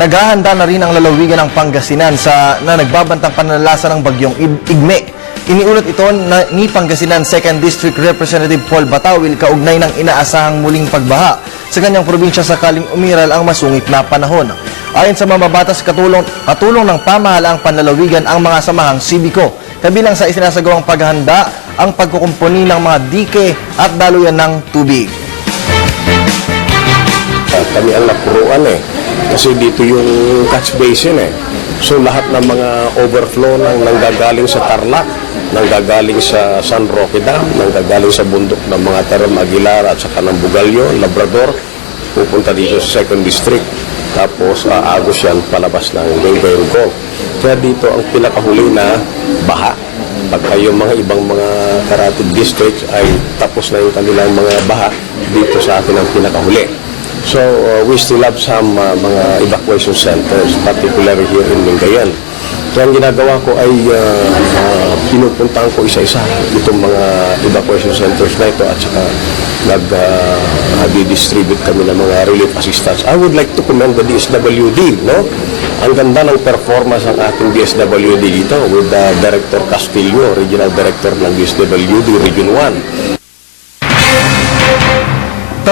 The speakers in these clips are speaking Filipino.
Naghahanda na rin ang lalawigan ng Pangasinan sa na nagbabantang panalasa ng bagyong Ig- Igme. Iniulat ito na, ni Pangasinan 2nd District Representative Paul Batawil kaugnay ng inaasahang muling pagbaha sa kanyang probinsya sakaling umiral ang masungit na panahon. Ayon sa mamabatas katulong, katulong ng pamahalaang panlalawigan ang mga samahang sibiko. Kabilang sa isinasagawang paghahanda ang pagkukumpuni ng mga dike at daluyan ng tubig. Kami ang napuruan eh. Kasi dito yung catch basin eh. So lahat ng mga overflow nang nanggagaling sa Tarlac, nanggagaling sa San Roque Dam, nanggagaling sa bundok ng mga Taram Aguilar at saka ng Bugalyo, Labrador, pupunta dito sa 2nd District. Tapos aagos yan palabas ng Benguenco. Kaya dito ang pinakahuli na baha. Pagka yung mga ibang mga karatig districts ay tapos na yung kanilang mga baha, dito sa atin ang pinakahuli. So uh, we still have some uh, mga evacuation centers, particularly here in Lingayen. Kaya ang ginagawa ko ay uh, uh, pinupuntahan ko isa-isa itong mga evacuation centers na ito at saka nag-distribute kami ng mga relief assistance. I would like to commend the DSWD, no? Ang ganda ng performance ng ating DSWD dito with the Director Castillo, Regional Director ng DSWD Region 1.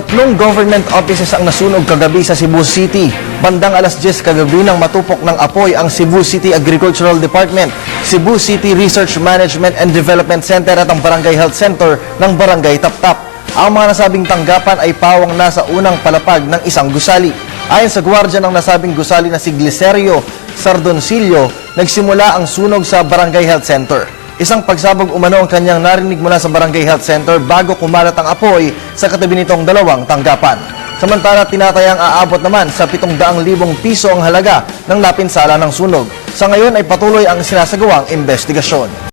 Tatlong government offices ang nasunog kagabi sa Cebu City. Bandang alas 10 kagabi nang matupok ng apoy ang Cebu City Agricultural Department, Cebu City Research Management and Development Center at ang Barangay Health Center ng Barangay Taptap. Ang mga nasabing tanggapan ay pawang nasa unang palapag ng isang gusali. Ayon sa gwardya ng nasabing gusali na si Glicerio Sardoncillo, nagsimula ang sunog sa Barangay Health Center. Isang pagsabog umano ang kanyang narinig mula sa Barangay Health Center bago kumalat ang apoy sa katabi nitong dalawang tanggapan. Samantala, tinatayang aabot naman sa 700,000 piso ang halaga ng napinsala ng sunog. Sa ngayon ay patuloy ang sinasagawang investigasyon.